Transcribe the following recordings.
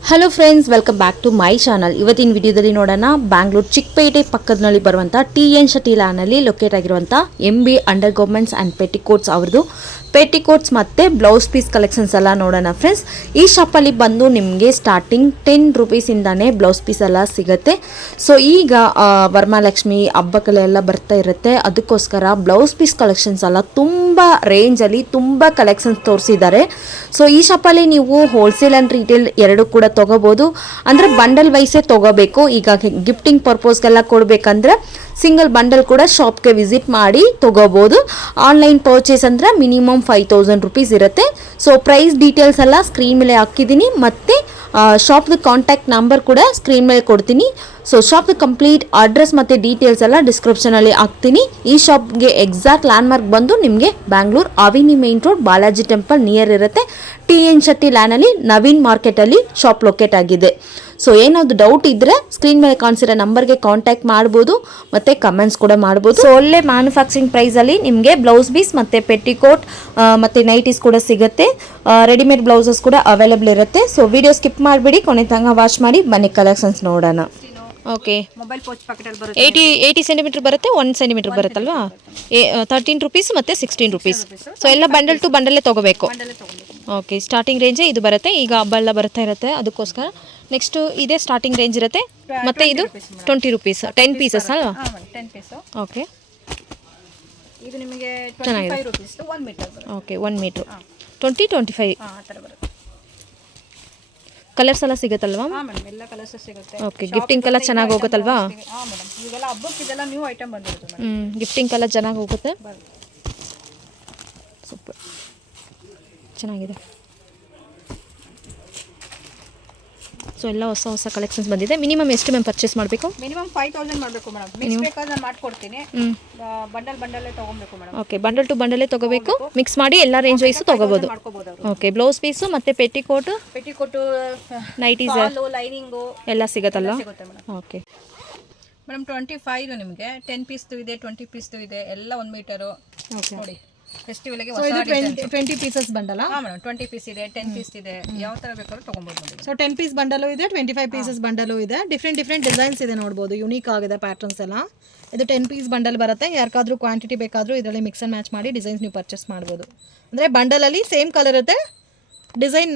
Hello friends, welcome back to my channel. ಇವತ್ತಿನ ವಿಡಿಯೋದಲ್ಲಿ ನೋಡೋಣ, ಬ್ಯಾಂಗ್ಳೂರ್ ಚಿಕ್ಕಪೇಟೆ ಪಕ್ಕದಲ್ಲಿ ಬರುವಂಥ TN ಶೆಟ್ಟಿ ಲ್ಯಾನಲ್ಲಿ ಲೊಕೇಟ್ ಆಗಿರುವಂಥ MB undergarments and petticoats ಅವ್ರದ್ದು ಪೆಟಿಕೋಟ್ಸ್ ಮತ್ತು ಬ್ಲೌಸ್ ಪೀಸ್ ಕಲೆಕ್ಷನ್ಸ್ ಎಲ್ಲ ನೋಡೋಣ ಫ್ರೆಂಡ್ಸ್. ಈ ಶಾಪಲ್ಲಿ ಬಂದು ನಿಮಗೆ ಸ್ಟಾರ್ಟಿಂಗ್ 10 ರೂಪೀಸಿಂದಾನೇ ಬ್ಲೌಸ್ ಪೀಸ್ ಎಲ್ಲ ಸಿಗುತ್ತೆ. ಸೊ ಈಗ ವರಮಹಾಲಕ್ಷ್ಮಿ ಹಬ್ಬಗಳೆಲ್ಲ ಬರ್ತಾ ಇರುತ್ತೆ, ಅದಕ್ಕೋಸ್ಕರ ಬ್ಲೌಸ್ ಪೀಸ್ ಕಲೆಕ್ಷನ್ಸ್ ಎಲ್ಲ ತುಂಬ ರೇಂಜಲ್ಲಿ ತುಂಬ ಕಲೆಕ್ಷನ್ಸ್ ತೋರಿಸಿದ್ದಾರೆ. ಸೊ ಈ ಶಾಪಲ್ಲಿ ನೀವು ಹೋಲ್ಸೇಲ್ ಆ್ಯಂಡ್ ರಿಟೇಲ್ ಎರಡು ಕೂಡ ತೊಗೋಬೋದು. ಅಂದರೆ ಬಂಡಲ್ ವೈಸೇ ತೊಗೋಬೇಕು. ಈಗ ಗಿಫ್ಟಿಂಗ್ ಪರ್ಪಸ್ಗೆಲ್ಲ ಕೊಡಬೇಕಂದ್ರೆ ಸಿಂಗಲ್ ಬಂಡಲ್ ಕೂಡ ಶಾಪ್ಗೆ ವಿಸಿಟ್ ಮಾಡಿ ತೊಗೋಬೋದು. ಆನ್ಲೈನ್ ಪರ್ಚೇಸ್ ಅಂದರೆ ಮಿನಿಮಮ್ 5000 ರೂಪೀಸ್ ಇರುತ್ತೆ. ಸೊ ಪ್ರೈಸ್ ಡೀಟೇಲ್ಸ್ ಎಲ್ಲ ಸ್ಕ್ರೀನ್ ಮೇಲೆ ಹಾಕಿದ್ದೀನಿ, ಮತ್ತು ಶಾಪ್ದು ಕಾಂಟ್ಯಾಕ್ಟ್ ನಂಬರ್ ಕೂಡ ಸ್ಕ್ರೀನ್ ಮೇಲೆ ಕೊಡ್ತೀನಿ. ಸೊ ಶಾಪ್ದು ಕಂಪ್ಲೀಟ್ ಅಡ್ರೆಸ್ ಮತ್ತು ಡೀಟೇಲ್ಸ್ ಎಲ್ಲ ಡಿಸ್ಕ್ರಿಪ್ಷನಲ್ಲಿ ಹಾಕ್ತೀನಿ. ಈ ಶಾಪ್ಗೆ ಎಕ್ಸಾಕ್ಟ್ ಲ್ಯಾಂಡ್ಮಾರ್ಕ್ ಬಂದು ನಿಮಗೆ Bangalore avenue main road Balaji temple near ಇರುತ್ತೆ. TN ಶೆಟ್ಟಿ ಲ್ಯಾನಲ್ಲಿ ನವೀನ್ ಮಾರ್ಕೆಟಲ್ಲಿ ಶಾಪ್ ಲೊಕೇಟ್ ಆಗಿದೆ. ಸೊ ಏನಾದ್ರು ಡೌಟ್ ಇದ್ದರೆ ಸ್ಕ್ರೀನ್ ಮೇಲೆ ಕಾಣಿಸಿರೋ ನಂಬರ್ಗೆ ಕಾಂಟ್ಯಾಕ್ಟ್ ಮಾಡ್ಬೋದು, ಮತ್ತು ಕಮೆಂಟ್ಸ್ ಕೂಡ ಮಾಡ್ಬೋದು. ಸೊ ಒಳ್ಳೆ ಮ್ಯಾನುಫ್ಯಾಕ್ಚರಿಂಗ್ ಪ್ರೈಸಲ್ಲಿ ನಿಮಗೆ ಬ್ಲೌಸ್ ಪೀಸ್ ಮತ್ತು ಪೆಟಿಕೋಟ್ ಮತ್ತು ನೈಟೀಸ್ ಕೂಡ ಸಿಗುತ್ತೆ. ರೆಡಿಮೇಡ್ ಬ್ಲೌಸಸ್ ಕೂಡ ಅವೈಲೇಬಲ್ ಇರುತ್ತೆ. ಸೊ ವಿಡಿಯೋ ಸ್ಕಿಪ್ ಮಾಡಿಬಿಡಿ, ಕೊನೆ ತನಕ ವಾಚ್ ಮಾಡಿ ಬನ್ನಿ ಕಲೆಕ್ಷನ್ಸ್ ನೋಡೋಣ. ಓಕೆ, ಮೊಬೈಲ್ ಪೌಚ್ ಪಾಕೆಟಲ್ಲಿ ಬರುತ್ತೆ. 80 ಸೆಂಟಿಮೀಟರ್ ಬರುತ್ತೆ, 1 ಸೆಂಟಿಮೀಟರ್ ಬರುತ್ತಲ್ವಾ? 13 ರೂಪೀಸ್ ಮತ್ತು 16 ರೂಪೀಸ್. ಸೊ ಎಲ್ಲ ಬಂಡಲ್ ಟು ಬಂಡಲ್ಲೇ ತೊಗೋಬೇಕು. ಓಕೆ, ಸ್ಟಾರ್ಟಿಂಗ್ ರೇಂಜೇ ಇದು ಬರುತ್ತೆ. ಈಗ ಹಬ್ಬ ಎಲ್ಲ ಬರ್ತಾ ಇರುತ್ತೆ, ಅದಕ್ಕೋಸ್ಕರ ನೆಕ್ಸ್ಟು ಇದೇ ಸ್ಟಾರ್ಟಿಂಗ್ ರೇಂಜ್ ಇರುತ್ತೆ. ಮತ್ತು ಇದು 20 ರೂಪೀಸ್, 10 ಪೀಸಸ್ ಅಲ್ವಾ? 10 ಪೀಸು. ಓಕೆ, ಇದು ನಿಮಗೆ 25 ರೂಪೀಸ್ 1 ಮೀಟರ್ ಬರುತ್ತೆ. ಓಕೆ, 1 ಮೀಟ್ರು 20-25 ಆ ಥರ ಬರುತ್ತೆ. ಕಲರ್ಸ್ ಎಲ್ಲ ಸಿಗುತ್ತಲ್ವಾ? ಹಾಂ ಮೇಡಮ್, ಎಲ್ಲ ಕಲರ್ಸ್ ಸಿಗುತ್ತೆ. ಓಕೆ, ಗಿಫ್ಟಿಂಗ್ ಎಲ್ಲ ಚೆನ್ನಾಗಿ ಹೋಗುತ್ತಲ್ವಾ? ಹಾಂ ಮೇಡಮ್, ಇವೆಲ್ಲ ಹಬ್ಬಕ್ಕೆ ಇದೆಲ್ಲ ನ್ಯೂ ಐಟಮ್ ಬಂದಿರುತ್ತೆ ಮೇಡಮ್. ಗಿಫ್ಟಿಂಗ್ ಎಲ್ಲ ಚೆನ್ನಾಗಿ ಹೋಗುತ್ತೆ. ಸೂಪರ್, ಚೆನ್ನಾಗಿದೆ. ಸೊ ಎಲ್ಲ ಹೊಸ ಹೊಸ ಕಲೆಕ್ಷನ್ಸ್ ಬಂದಿದೆ. ಮಿನಿಮಮ್ ಎಷ್ಟು ಮ್ಯಾಮ್ ಪರ್ಚೇಸ್ ಮಾಡಬೇಕು? ಮಿನಿಮಮ್ 5000 ಮಾಡಬೇಕು ಮೇಡಮ್. ಮಿಕ್ಸ್ ಬೇಕಾದ್ರೆ ನಾನು ಮಾಡ್ಕೊಡ್ತೀನಿ. ಬಂಡಲ್ಲೇ ತೊಗೊಬೇಕು ಮೇಡಮ್. ಓಕೆ, ಬಂಡಲ್ ಟು ಬಂಡಲೇ ತೊಗೋಬೇಕು. ಮಿಕ್ಸ್ ಮಾಡಿ ಎಲ್ಲ ರೇಂಜ್ ವೈಸು ತೊಗೋಬೋದು. ಓಕೆ, ಬ್ಲೌಸ್ ಪೀಸು ಮತ್ತು ಪೆಟಿಕೋಟು ನೈಟೀಸ್ ಲೈನಿಂಗು ಎಲ್ಲ ಸಿಗುತ್ತಲ್ವಾ? ಸಿಗುತ್ತೆ ಮೇಡಮ್. ಓಕೆ ಮೇಡಮ್, 25 ನಿಮಗೆ 10 ಪೀಸ್ದು ಇದೆ, 20 ಪೀಸ್ದು ಇದೆ, ಎಲ್ಲ 1 ಮೀಟರು. ಓಕೆ, ನೋಡಿ ಫೆಸ್ಟಿವಲ್ಗೆ 20 ಪೀಸಸ್ ಬಂಡಲ್. ಹಾಂ ಮೇಡಮ್, 20 ಪೀಸ್ ಇದೆ, 10 ಪೀಸ್ ಇದೆ, ಯಾವ ಥರ ಬೇಕಾದ್ರೂ ತೊಗೊಬೋದು. ಸೊ 10 ಪೀಸ್ ಬಂಡಲು ಇದೆ, 25 ಪೀಸಸ್ ಬಂಡಲು ಇದೆ. ಡಿಫ್ರೆಂಟ್ ಡಿಸೈನ್ಸ್ ಇದೆ, ನೋಡ್ಬೋದು. ಯುನೀಕ್ ಆಗಿದೆ ಪ್ಯಾಟರ್ನ್ಸ್ ಎಲ್ಲ. ಇದು 10 ಪೀಸ್ ಬಂಡಲ್ ಬರುತ್ತೆ. ಯಾರಿಗಾದ್ರೂ ಕ್ವಾಂಟಿಟಿ ಬೇಕಾದರೂ ಇದರಲ್ಲಿ ಮಿಕ್ಸ್ ಆ್ಯಂಡ್ ಮ್ಯಾಚ್ ಮಾಡಿ ಡಿಸೈನ್ಸ್ ನೀವು ಪರ್ಚೇಸ್ ಮಾಡ್ಬೋದು. ಅಂದರೆ ಬಂಡಲಲ್ಲಿ ಸೇಮ್ ಕಲರ್ ಇರುತ್ತೆ, ಡಿಸೈನ್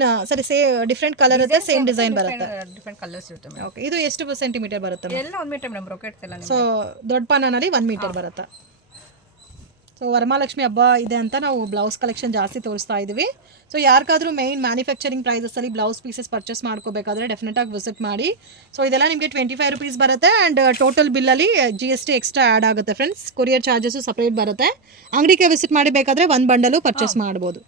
ಡಿಫ್ರೆಂಟ್ ಕಲರ್ ಇರುತ್ತೆ, ಸೇಮ್ ಡಿಸೈನ್ ಬರುತ್ತೆ. ಡಿಫ್ರೆಂಟ್ ಕಲರ್ಸ್ ಇರುತ್ತೆ ಮೇಡಮ್. ಓಕೆ, ಇದು ಎಷ್ಟು ಸೆಂಟಿಮೀಟರ್ ಬರುತ್ತೆ? ಎಲ್ಲ 1 ಮೀಟರ್ ಮೇಡಮ್, ರೊಕೆಟ್ಸ್ ಎಲ್ಲ. ಸೊ ದೊಡ್ಡ ಪಾನಲ್ಲಿ 1 ಮೀಟರ್ ಬರುತ್ತೆ. ಸೊ ವರಮಹಾಲಕ್ಷ್ಮಿ ಹಬ್ಬ ಇದೆ ಅಂತ ನಾವು ಬ್ಲೌಸ್ ಕಲೆಕ್ಷನ್ ಜಾಸ್ತಿ ತೋರಿಸ್ತಾ ಇದ್ದೀವಿ. ಸೊ ಯಾರಿಗಾದ್ರೂ ಮೇನ್ ಮ್ಯಾನುಫ್ಯಾಕ್ಚರಿಂಗ್ ಪ್ರೈಸಸಲ್ಲಿ ಬ್ಲೌಸ್ ಪೀಸಸ್ ಪರ್ಚೇಸ್ ಮಾಡ್ಕೋಬೇಕಾದ್ರೆ ಡೆಫಿನೆಟಾಗಿ ವಿಸಿಟ್ ಮಾಡಿ. ಸೊ ಇದೆಲ್ಲ ನಿಮಗೆ 25 ರೂಪೀಸ್ ಬರುತ್ತೆ. ಆ್ಯಂಡ್ ಟೋಟಲ್ ಬಿಲ್ಲಲ್ಲಿ GST ಎಕ್ಸ್ಟ್ರಾ ಆ್ಯಡ್ ಆಗುತ್ತೆ ಫ್ರೆಂಡ್ಸ್. ಕೊರಿಯರ್ ಚಾರ್ಜಸ್ಸು ಸಪ್ರೇಟ್ ಬರುತ್ತೆ. ಅಂಗಡಿಗೆ ವಿಸಿಟ್ ಮಾಡಿ ಬೇಕಾದರೆ 1 ಬಂಡಲು ಪರ್ಚೇಸ್ ಮಾಡ್ಬೋದು.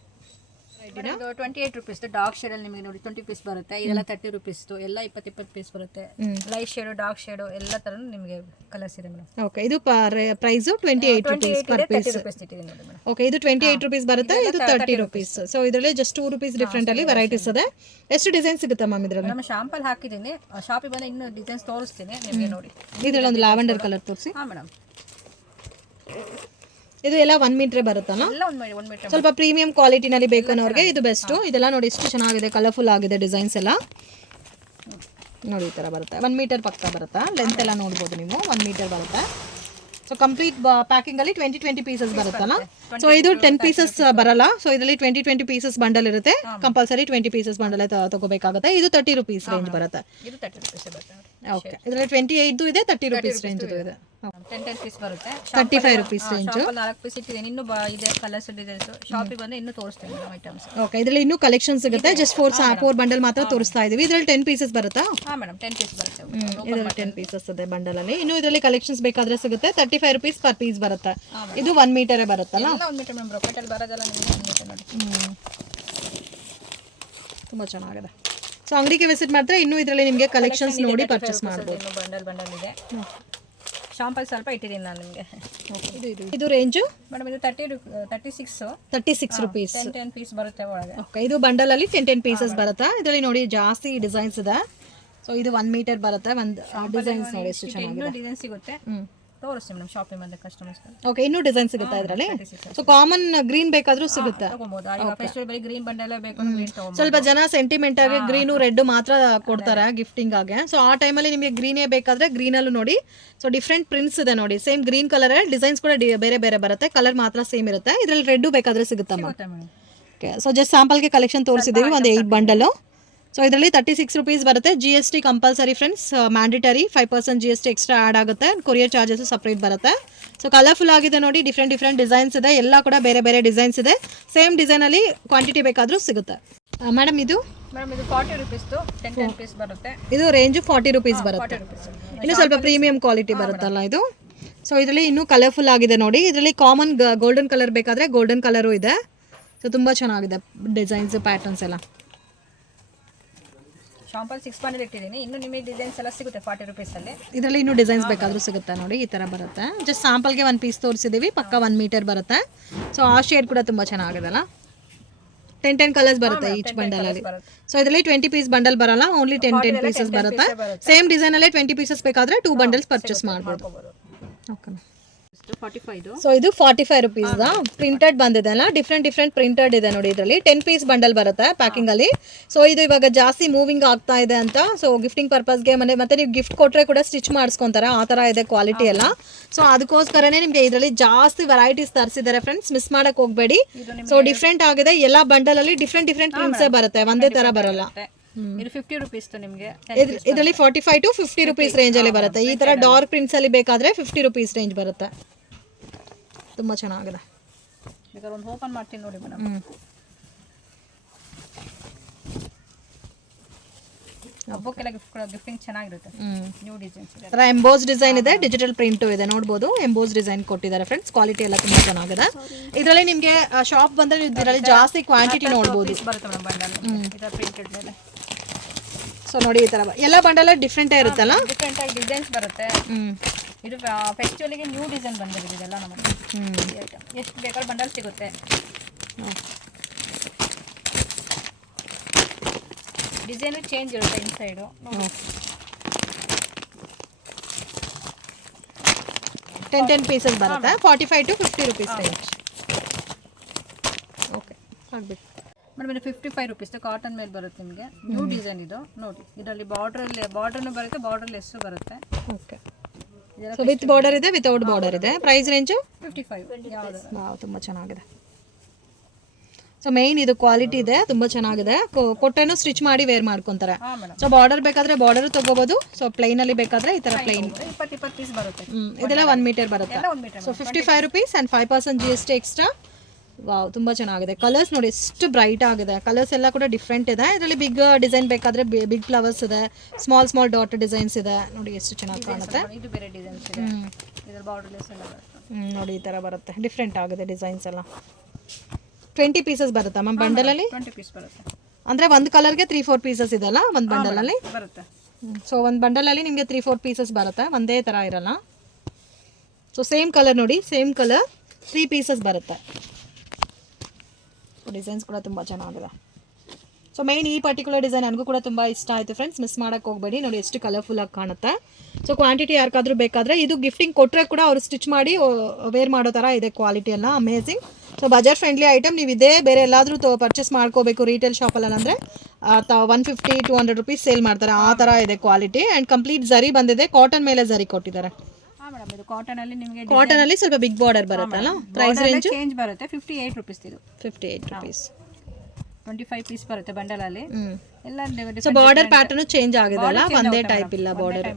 ಇದು 28 ರೂಪೀಸ್ ಡಾರ್ಕ್ ಶೇಡಲ್ಲಿ ನಿಮಗೆ ನೋಡಿ 20 ಪೀಸ್ ಬರುತ್ತೆ. ಇದೆಲ್ಲ 30 ರೂಪೀಸ್, ಎಲ್ಲ 20 ಪೀಸ್ ಬರುತ್ತೆ. ಲೈಟ್ ಶೇಡು, ಡಾರ್ಕ್ ಶೇಡು ಎಲ್ಲ ಥರ ನಿಮಗೆ ಕಲರ್ಸ್ ಇದೆ ಮೇಡಮ್. ಓಕೆ, ಇದು price 28 rupees per piece. Okay, ಇದು 28 ರೂಪೀಸ್ ಬರುತ್ತೆ, ಇದು 30 ರೂಪೀಸ್. ಸೊ ಇದರಲ್ಲಿ ಜಸ್ಟ್ 2 ರೂಪೀಸ್ ಡಿಫ್ರೆಂಟಲ್ಲಿ ವೆರೈಟೀಸ್ ಇದೆ. ಎಷ್ಟು ಡಿಸೈನ್ ಸಿಗುತ್ತೆ ಮ್ಯಾಮ್ ಇದರಲ್ಲಿ? ನಮ್ಮ ಶಾಂಪಲ್ ಹಾಕಿದ್ದೀನಿ, ಶಾಪಿಗೆ ಬಂದು ಇನ್ನೂ ಡಿಸೈನ್ಸ್ ತೋರಿಸ್ತೀನಿ ನಿಮಗೆ. ನೋಡಿ ಇದರಲ್ಲಿ ಒಂದು ಲ್ಯಾವೆಂಡರ್ ಕಲರ್ ತೋರಿಸಿ. ಹಾಂ ಮೇಡಮ್, ಇದು ಎಲ್ಲ 1 ಮೀಟರ್ ಬರುತ್ತಲ್ಲ? ಎಲ್ಲ 1 ಮೀಟರ್. ಸ್ವಲ್ಪ ಪ್ರೀಮಿಯಂ ಕ್ವಾಲಿಟಿನಲ್ಲಿ ಬೇಕು ಅನ್ನೋರಿಗೆ ಇದು ಬೆಸ್ಟು. ಇದೆಲ್ಲ ನೋಡಿ ಎಷ್ಟು ಚೆನ್ನಾಗಿದೆ, ಕಲರ್ಫುಲ್ ಆಗಿದೆ ಡಿಸೈನ್ಸ್ ಎಲ್ಲ. ನೋಡಿ ಈ ಥರ ಬರುತ್ತೆ. 1 ಮೀಟರ್ ಪಕ್ಕ ಬರುತ್ತೆ. ಲೆಂತ್ ಎಲ್ಲ ನೋಡ್ಬೋದು ನೀವು, 1 ಮೀಟರ್ ಬರುತ್ತೆ. ಸೊ ಕಂಪ್ಲೀಟ್ ಪ್ಯಾಕಿಂಗಲ್ಲಿ 20 ಪೀಸಸ್ ಬರುತ್ತಲ್ಲ. ಸೊ ಇದು 10 ಪೀಸಸ್ ಬರಲ್ಲ. ಸೊ ಇದರಲ್ಲಿ 20 ಪೀಸಸ್ ಬಂಡಲ್ ಇರುತ್ತೆ. ಕಂಪಲ್ಸರಿ 20 ಪೀಸಸ್ ಬಂಡಲ್ ತಗೋಬೇಕಾಗುತ್ತೆ. ಇದು 30 ರೂಪೀಸ್ ರೇಂಜ್ ಬರುತ್ತೆ. ಇದು 30 ರೂಪೀಸ್ ಬರುತ್ತೆ. ಓಕೆ, ಇದರಲ್ಲಿ 28 ಇದೆ, 30 ರೂಪೀಸ್ ರೇಂಜ್ ಇದೆ. 10 ಪೀಸ್ ಬರುತ್ತೆ. 35 ರೂಪೀಸ್ ರೇಂಜ್. 4 ಪೀಸ್ ಇಟ್ಟಿದ್ದೀನಿ, ಇನ್ನೂ ಇದೆ ಕಲರ್ಸ್ ಡಿಸೈನ್ಸ್. ಶಾಪಿಗೆ ಬಂದು ಇನ್ನೂ ತೋರಿಸ್ತೀನಿ ಐಟಮ್ಸ್. ಓಕೆ, ಇದರಲ್ಲಿ ಇನ್ನೂ ಕಲೆಕ್ಷನ್ ಸಿಗುತ್ತೆ. ಜಸ್ಟ್ 4 ಬಂಡಲ್ ಮಾತ್ರ ತೋರಿಸ್ತಾ ಇದೀವಿ. ಇದರಲ್ಲಿ 10 ಪೀಸಸ್ ಬರುತ್ತಾ? ಹಾಂ ಮೇಡಮ್, 10 ಪೀಸ್ ಬರುತ್ತೆ. ಇದರಲ್ಲಿ 10 ಪೀಸಸ್ ಇದೆ ಬಂಡಲಲ್ಲಿ. ಇನ್ನು ಇದರಲ್ಲಿ ಕಲೆಕ್ಷನ್ಸ್ ಬೇಕಾದ್ರೆ ಸಿಗುತ್ತೆ. 35 ರೂಪೀಸ್ ಪರ್ ಪೀಸ್ ಬರುತ್ತೆ. ಇದು 1 ಮೀಟರೇ ಬರುತ್ತಲ್ಲ? ಎಲ್ಲ 1 ಮೀಟರ್ ಮೇಡಮ್, ರೊಕೆಟಲ್ಲಿ ಬರೋದಲ್ಲ ನಿಮಗೆ 1 ಮೀಟರ್ ನೋಡಿ. ತುಂಬ ಚೆನ್ನಾಗಿದೆ. ಸೊ ಅಂಗಡಿಗೆ ವಿಸಿಟ್ ಮಾಡಿದ್ರೆ ಇನ್ನೂ ಇದರಲ್ಲಿ ನಿಮಗೆ ಕಲೆಕ್ಷನ್ಸ್ ನೋಡಿ ಪರ್ಚೇಸ್ ಮಾಡ್ಬೋದು. ಬಂಡಲ್ ಇದೆ. ಶಾಂಪಲ್ ಸ್ವಲ್ಪ ಇಟ್ಟಿದ್ದೀನಿ ನಾನು ನಿಮಗೆ. ಇದು ರೇಂಜು ಮೇಡಮ್, ಇದು 36 ರೂಪೀಸ್. 10 ಪೀಸ್ ಬರುತ್ತೆ ಒಳಗೆ. ಓಕೆ, ಇದು ಬಂಡಲಲ್ಲಿ 10 ಪೀಸಸ್ ಬರುತ್ತೆ. ಇದರಲ್ಲಿ ನೋಡಿ ಜಾಸ್ತಿ ಡಿಸೈನ್ಸ್ ಇದೆ. ಸೊ ಇದು 1 ಮೀಟರ್ ಬರುತ್ತೆ. ಒಂದು ಡಿಸೈನ್ಸ್ ನೋಡಿ ಎಷ್ಟು ಚೆನ್ನಾಗಿದೆ. ಡಿಸೈನ್ ಸಿಗುತ್ತೆ. ತೋರಿಸ್ತೀವಿ ಮೇಡಮ್ ಶಾಪಿಂಗ್ ಬಂದ ಕಸ್ಟಮರ್ಸ್ ಓಕೆ, ಇನ್ನೂ ಡಿಸೈನ್ ಸಿಗುತ್ತೆ ಇದರಲ್ಲಿ. ಸೊ ಕಾಮನ್ ಗ್ರೀನ್ ಬೇಕಾದರೂ ಸಿಗುತ್ತೆ. ತಗೋಬಹುದು. ಈಗ ಫೆಸ್ಟಿವಲ್ ಬರೀ ಗ್ರೀನ್ ಬಂಡೆಲ್ಲ ಬೇಕು ಗ್ರೀನ್ ತಗೋಬಹುದು. ಸ್ವಲ್ಪ ಜನ ಸೆಂಟಿಮೆಂಟ್ ಆಗಿ ಗ್ರೀನು ರೆಡ್ ಮಾತ್ರ ಕೊಡ್ತಾರೆ ಗಿಫ್ಟಿಂಗ್ ಆಗಿ. ಸೊ ಆ ಟೈಮಲ್ಲಿ ನಿಮಗೆ ಗ್ರೀನೇ ಬೇಕಾದ್ರೆ ಗ್ರೀನಲ್ಲೂ ನೋಡಿ. ಸೊ ಡಿಫ್ರೆಂಟ್ ಪ್ರಿಂಟ್ಸ್ ಇದೆ ನೋಡಿ. ಸೇಮ್ ಗ್ರೀನ್ ಕಲರ್, ಡಿಸೈನ್ಸ್ ಕೂಡ ಬೇರೆ ಬೇರೆ ಬರುತ್ತೆ, ಕಲರ್ ಮಾತ್ರ ಸೇಮ್ ಇರುತ್ತೆ. ಇದರಲ್ಲಿ ರೆಡ್ ಬೇಕಾದ್ರೆ ಸಿಗುತ್ತಮ್ಮ. ಓಕೆ, ಸೊ ಜಸ್ಟ್ ಸ್ಯಾಂಪಲ್ಗೆ ಕಲೆಕ್ಷನ್ ತೋರಿಸಿದ್ದೀವಿ, ಒಂದು 8 ಬಂಡಲು. ಸೊ ಇದರಲ್ಲಿ 36 ರುಪೀಸ್ ಬರುತ್ತೆ. GST compulsory friends, mandatory. 5% GST extra add ಆಗುತ್ತೆ. ಕೊರಿಯರ್ ಚಾರ್ಜಸ್ ಸಪ್ರೇಟ್ ಬರುತ್ತೆ. ಸೊ ಕಲರ್ಫುಲ್ ಆಗಿದೆ ನೋಡಿ, ಡಿಫ್ರೆಂಟ್ ಡಿಸೈನ್ಸ್ ಇದೆ, ಎಲ್ಲ ಕೂಡ ಬೇರೆ ಬೇರೆ ಡಿಸೈನ್ಸ್ ಇದೆ. ಸೇಮ್ ಡಿಸೈನಲ್ಲಿ ಕ್ವಾಂಟಿಟಿ ಬೇಕಾದರೂ ಸಿಗುತ್ತೆ. ಮೇಡಮ್ ಇದು 40 ರುಪೀಸ್ 10 ಪೀಸ್ ಬರುತ್ತೆ. ಇದು ರೇಂಜು 40 ರುಪೀಸ್ ಬರುತ್ತೆ. ಇನ್ನು ಸ್ವಲ್ಪ ಪ್ರೀಮಿಯಂ ಕ್ವಾಲಿಟಿ ಬರುತ್ತಲ್ಲ ಇದು. ಸೊ ಇದರಲ್ಲಿ ಇನ್ನೂ ಕಲರ್ಫುಲ್ ಆಗಿದೆ ನೋಡಿ. ಇದರಲ್ಲಿ ಕಾಮನ್ ಗೋಲ್ಡನ್ ಕಲರ್ ಬೇಕಾದರೆ ಗೋಲ್ಡನ್ ಕಲರು ಇದೆ. ಸೊ ತುಂಬ ಚೆನ್ನಾಗಿದೆ ಡಿಸೈನ್ಸ್, ಪ್ಯಾಟರ್ನ್ಸ್ ಎಲ್ಲ. ಶಾಂಪಲ್ 6 ಬಂಡಲ್ ಇಟ್ಟಿದ್ದೀನಿ. ಇನ್ನು ನಿಮಗೆ ಡಿಸೈನ್ಸ್ ಎಲ್ಲ ಸಿಗುತ್ತೆ 40 ರುಪೀಸಲ್ಲಿ. ಇದರಲ್ಲಿ ಇನ್ನೂ ಡಿಸೈನ್ಸ್ ಬೇಕಾದರೂ ಸಿಗುತ್ತೆ ನೋಡಿ, ಈ ಥರ ಬರುತ್ತೆ. ಜಸ್ಟ್ ಸ್ಯಾಂಪಲ್ಗೆ 1 ಪೀಸ್ ತೋರಿಸಿದ್ದೀವಿ, ಪಕ್ಕ 1 ಮೀಟರ್ ಬರುತ್ತೆ. ಸೊ ಆ ಶೇಡ್ ಕೂಡ ತುಂಬ ಚೆನ್ನಾಗಿದೆಲ್ಲ. 10 ಕಲರ್ಸ್ ಬರುತ್ತೆ ಈಚ್ ಬಂಡಲಲ್ಲಿ. ಸೊ ಇದರಲ್ಲಿ 20 ಪೀಸ್ ಬಂಡಲ್ ಬರಲ್ಲ, ಓನ್ಲಿ 10 ಪೀಸಸ್ ಬರುತ್ತೆ. ಸೇಮ್ ಡಿಸೈನಲ್ಲೇ 20 ಪೀಸಸ್ ಬೇಕಾದರೆ 2 ಬಂಡಲ್ಸ್ ಪರ್ಚೇಸ್ ಮಾಡ್ಬೋದು. ಓಕೆ, 45. ಸೊ ಇದು 45 ರುಪೀಸ್ ಪ್ರಿಂಟೆಡ್ ಬಂದಿದೆ ಅಲ್ಲ, ಡಿಫ್ರೆಂಟ್ ಪ್ರಿಂಟೆಡ್ ಇದೆ ನೋಡಿ. ಇದರಲ್ಲಿ 10 ಪೀಸ್ ಬಂಡಲ್ ಬರುತ್ತೆ ಪ್ಯಾಕಿಂಗ್ ಅಲ್ಲಿ. ಸೊ ಇದು ಇವಾಗ ಜಾಸ್ತಿ ಮೂವಿಂಗ್ ಆಗ್ತಾ ಇದೆ ಅಂತ, ಸೊ ಗಿಫ್ಟಿಂಗ್ ಪರ್ಪಸ್ಗೆ ಮತ್ತೆ ನೀವು ಗಿಫ್ಟ್ ಕೊಟ್ಟರೆ ಕೂಡ ಸ್ಟಿಚ್ ಮಾಡಿಸ್ಕೊಂತಾರೆ, ಆ ಥರ ಇದೆ ಕ್ವಾಲಿಟಿ ಎಲ್ಲ. ಸೊ ಅದಕ್ಕೋಸ್ಕರನೇ ನಿಮಗೆ ಇದರಲ್ಲಿ ಜಾಸ್ತಿ ವೆರೈಟೀಸ್ ತರಿಸಿದ್ದಾರೆ ಫ್ರೆಂಡ್ಸ್, ಮಿಸ್ ಮಾಡಕ್ ಹೋಗಬೇಡಿ. ಸೊ ಡಿಫ್ರೆಂಟ್ ಆಗಿದೆ, ಎಲ್ಲ ಬಂಡಲ್ ಅಲ್ಲಿ ಡಿಫ್ರೆಂಟ್ ಪ್ರಿಂಟ್ಸೇ ಬರುತ್ತೆ, ಒಂದೇ ತರ ಬರಲ್ಲ. ಇದು 50 ರುಪೀಸ್ ನಿಮಗೆ. ಇದರಲ್ಲಿ 45 to 50 ರುಪೀಸ್ ರೇಂಜ್ ಅಲ್ಲಿ ಬರುತ್ತೆ. ಈ ತರ ಡಾರ್ಕ್ ಪ್ರಿಂಟ್ಸ್ ಅಲ್ಲಿ ಬೇಕಾದ್ರೆ 50 ರುಪೀಸ್ ರೇಂಜ್ ಬರುತ್ತೆ. ತುಂಬಾ ಚೆನ್ನಾಗಿದೆ. ಬೇಕಾದ್ರೆ ಒಂದು ಓಪನ್ ಮಾಡ್ತೀನಿ ನೋಡಿ ಮೇಡಮ್. ಹಬ್ಬಕ್ಕೆಲ್ಲ ಗಿಫ್ಟಿಂಗ್ ಚೆನ್ನಾಗಿರುತ್ತೆ. ನ್ಯೂ ಡಿಸೈನ್ಸ್ ಇದೆ. ಎಂಬೋಸ್ ಡಿಸೈನ್ ಇದೆ, ಡಿಜಿಟಲ್ ಪ್ರಿಂಟು ಇದೆ, ನೋಡ್ಬೋದು. ಎಂಬೋಸ್ ಡಿಸೈನ್ ಕೊಟ್ಟಿದ್ದಾರೆ ಫ್ರೆಂಡ್ಸ್, ಕ್ವಾಲಿಟಿ ಎಲ್ಲ ತುಂಬಾ ಚೆನ್ನಾಗಿದೆ. ಇದರಲ್ಲಿ ನಿಮಗೆ ಶಾಪ್ ಬಂದ್ರೆ ಇದರಲ್ಲಿ ಜಾಸ್ತಿ ಕ್ವಾಂಟಿಟಿ ನೋಡ್ಬೋದು. ಬರುತ್ತೆ ಮೇಡಮ್ ಬಂಡಲ್. ಇದರ ಪ್ರಿಂಟೆಡ್ ಮೇಲೆ. ಸೊ ನೋಡಿ, ಈ ತರ ಎಲ್ಲ ಬಂಡಲ್ ಡಿಫ್ರೆಂಟೇ ಇರುತ್ತಲ್ಲ, ಡಿಫ್ರೆಂಟ್ ಆಗಿ ಡಿಸೈನ್ಸ್ ಬರುತ್ತೆ. ಇದು ಫೆಸ್ಟಿವಲ್ಗೆ ನ್ಯೂ ಡಿಸೈನ್ ಬಂದಿದೆ ಇದೆಲ್ಲ ನಮಗೆ. ಎಷ್ಟು ಬೇಕಾದ್ರೂ ಬಂಡಲ್ ಸಿಗುತ್ತೆ. ಡಿಸೈನು ಚೇಂಜ್ ಇರುತ್ತೆ ಇನ್ಸೈಡು. 10 ಪೀಸಸ್ ಬರುತ್ತೆ. 45 to 50 ರುಪೀಸ್ ರೇಂಜ್. ಓಕೆ, ಆಗಬೇಕು ಮೇಡಮ್. ಇದು 55 ರುಪೀಸ್ ಕಾಟನ್ ಮೇಲೆ ಬರುತ್ತೆ ನಿಮಗೆ. ನ್ಯೂ ಡಿಸೈನ್ ಇದು ನೋಡಿ. ಇದರಲ್ಲಿ ಬಾರ್ಡರ್ನು ಬರುತ್ತೆ, ಬಾರ್ಡರ್ ಲೆಸ್ ಬರುತ್ತೆ. ಓಕೆ, ಸೊ ವಿತ್ ಬಾರ್ಡರ್ ಇದೆ, ವಿತೌಟ್ ಬಾರ್ಡರ್ ಇದೆ. Price range 55. ಯಾವುದು ತುಂಬ ಚೆನ್ನಾಗಿದೆ. ಸೊ ಮೇನ್ ಇದು ಕ್ವಾಲಿಟಿ ಇದೆ, ತುಂಬ ಚೆನ್ನಾಗಿದೆ. ಕೊಟ್ಟೆನೂ ಸ್ಟಿಚ್ ಮಾಡಿ ವೇರ್ ಮಾಡ್ಕೊತಾರೆ. ಸೊ ಬಾರ್ಡರ್ ಬೇಕಾದ್ರೆ ಬಾರ್ಡರ್ ತಗೋಬಹುದು. ಸೊ ಪ್ಲೈನ್ ಅಲ್ಲಿ ಬೇಕಾದ್ರೆ ಈ ತರ ಪ್ಲೈನ್ 20 ಪೀಸ್ ಬರುತ್ತೆ. ಇದೆಲ್ಲ 1 ಮೀಟರ್ ಬರುತ್ತೆ. So 55 rupees and 5% GST extra. Wow, ತುಂಬ ಚೆನ್ನಾಗಿದೆ. ಕಲರ್ಸ್ ನೋಡಿ ಎಷ್ಟು ಬ್ರೈಟ್ ಆಗಿದೆ. ಕಲರ್ಸ್ ಎಲ್ಲ ಕೂಡ ಡಿಫ್ರೆಂಟ್ ಇದೆ. ಇದರಲ್ಲಿ ಬಿಗ್ ಡಿಸೈನ್ ಬೇಕಾದ್ರೆ ಬಿಗ್ ಫ್ಲವರ್ಸ್ ಇದೆ, ಸ್ಮಾಲ್ ಡಾಟ್ ಡಿಸೈನ್ಸ್ ಇದೆ. ನೋಡಿ ಎಷ್ಟು ಚೆನ್ನಾಗಿ ಕಾಣುತ್ತೆ. ಇದು ಬೇರೆ ಡಿಸೈನ್ಸ್ ಇದೆ. ಇದರ ಬಾರ್ಡರ್ ಲೆಸ್ ಎಲ್ಲ ಬರುತ್ತೆ. ನೋಡಿ ಈ ತರ ಬರುತ್ತೆ, ಡಿಫ್ರೆಂಟ್ ಆಗಿದೆ ಡಿಸೈನ್ಸ್ ಎಲ್ಲ. 20 ಪೀಸಸ್ ಬರುತ್ತೆ ಮ್ಯಾಮ್ ಬಂಡಲಲ್ಲಿ. 20 ಪೀಸ್ ಬರುತ್ತೆ. ಅಂದರೆ ಒಂದು ಕಲರ್ಗೆ 3-4 ಪೀಸಸ್ ಇದೆಲ್ಲ ಒಂದು ಬಂಡಲಲ್ಲಿ ಬರುತ್ತೆ. ಸೊ ಒಂದು ಬಂಡಲಲ್ಲಿ ನಿಮಗೆ 3-4 ಪೀಸಸ್ ಬರುತ್ತೆ, ಒಂದೇ ಥರ ಇರಲ್ಲ. ಸೊ ಸೇಮ್ ಕಲರ್ ನೋಡಿ, ಸೇಮ್ ಕಲರ್ 3 ಪೀಸಸ್ ಬರುತ್ತೆ. ಡಿಸೈನ್ಸ್ ಕೂಡ ತುಂಬ ಚೆನ್ನಾಗಿದೆ. ಸೊ ಮೇನ್ ಈ ಪರ್ಟಿಕ್ಯುಲರ್ ಡಿಸೈನ್ ನನಗೂ ಕೂಡ ತುಂಬ ಇಷ್ಟ ಆಯಿತು ಫ್ರೆಂಡ್ಸ್, ಮಿಸ್ ಮಾಡೋಕ್ಕೆ ಹೋಗಬೇಡಿ. ನೋಡಿ ಎಷ್ಟು ಕಲರ್ಫುಲ್ಲಾಗಿ ಕಾಣುತ್ತೆ. ಸೊ ಕ್ವಾಂಟಿಟಿ ಯಾರಿಗಾದ್ರೂ ಬೇಕಾದರೆ ಇದು ಗಿಫ್ಟಿಂಗ್ ಕೊಟ್ಟರೆ ಕೂಡ ಅವರು ಸ್ಟಿಚ್ ಮಾಡಿ ವೇರ್ ಮಾಡೋ ಥರ ಇದೆ. ಕ್ವಾಲಿಟಿ ಎಲ್ಲ amazing. So budget friendly item. ನೀವು ಇದೇ ಬೇರೆ ಎಲ್ಲಾದರೂ ಪರ್ಚೇಸ್ ಮಾಡ್ಕೋಬೇಕು ರೀಟೇಲ್ ಶಾಪಲ್ಲಿ ಅಂದರೆ 150-200 ರುಪೀಸ್ ಸೇಲ್ ಮಾಡ್ತಾರೆ, ಆ ಥರ ಇದೆ ಕ್ವಾಲಿಟಿ. ಆ್ಯಂಡ್ ಕಂಪ್ಲೀಟ್ ಝರಿ ಬಂದಿದೆ, ಕಾಟನ್ ಮೇಲೆ ಝರಿ ಕೊಟ್ಟಿದ್ದಾರೆ. ಇದು ಕಾಟನ್ ಅಲ್ಲಿ ನಿಮಗೆ ಕಾಟನ್ ಅಲ್ಲಿ ಸ್ವಲ್ಪ ಬಿಗ್ ಬಾರ್ಡರ್ ಬರುತ್ತಲ್ಲ. ಪ್ರೈಸ್ ರೇಂಜ್ ಚೇಂಜ್ ಬರುತ್ತೆ. 58 ರುಪೀಸ್. ಇದು 58 ರುಪೀಸ್. 25 ಪೀಸ್ ಬರುತ್ತೆ ಬಂಡಲ್ ಅಲ್ಲಿ. ಎಲ್ಲ ಸೊ ಬಾರ್ಡರ್ ಪ್ಯಾಟರ್ನ್ ಚೇಂಜ್ ಆಗಿದೆ ಅಲ್ಲ, ಒಂದೇ ಟೈಪ್ ಇಲ್ಲ ಬಾರ್ಡರ್.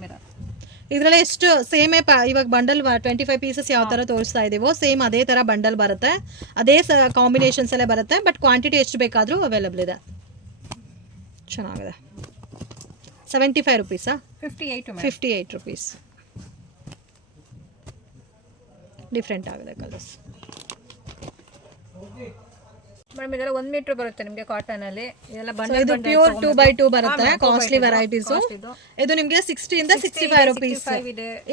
ಇದರಲ್ಲಿ ಎಷ್ಟು ಸೇಮೇ ಇವಾಗ ಬಂಡಲ್ 25 ಪೀಸಸ್ ಯಾವ ಥರ ತೋರಿಸ್ತಾ ಇದೀವೋ ಸೇಮ್ ಅದೇ ಥರ ಬಂಡಲ್ ಬರುತ್ತೆ, ಅದೇ ಕಾಂಬಿನೇಷನ್ಸ್ ಅಲ್ಲೇ ಬರುತ್ತೆ. ಬಟ್ ಕ್ವಾಂಟಿಟಿ ಎಷ್ಟು ಬೇಕಾದರೂ ಅವೈಲಬಲ್ ಇದೆ. ಚೆನ್ನಾಗಿದೆ. 75 ರುಪೀಸಾ? 58 ರುಪೀಸ್. ಡಿಫ್ರೆಂಟ್ ಆಗಿದೆ ಕಲರ್ಸ್. ಮೇಡಮ್ ಇದೆಲ್ಲ 1 ಮೀಟರ್ ಬರುತ್ತೆ ನಿಮಗೆ ಕಾಟನ್ ಅಲ್ಲಿ. ಇದೆಲ್ಲ ಬಂಡಲ್ ಇದು ಪ್ಯೂರ್ 2x2 ಬರುತ್ತೆ, ಕಾಸ್ಟ್ಲಿ ವೆರೈಟೀಸ್. ಇದು ನಿಮಗೆ 60 ಇಂದ 65 ರುಪೀಸ್.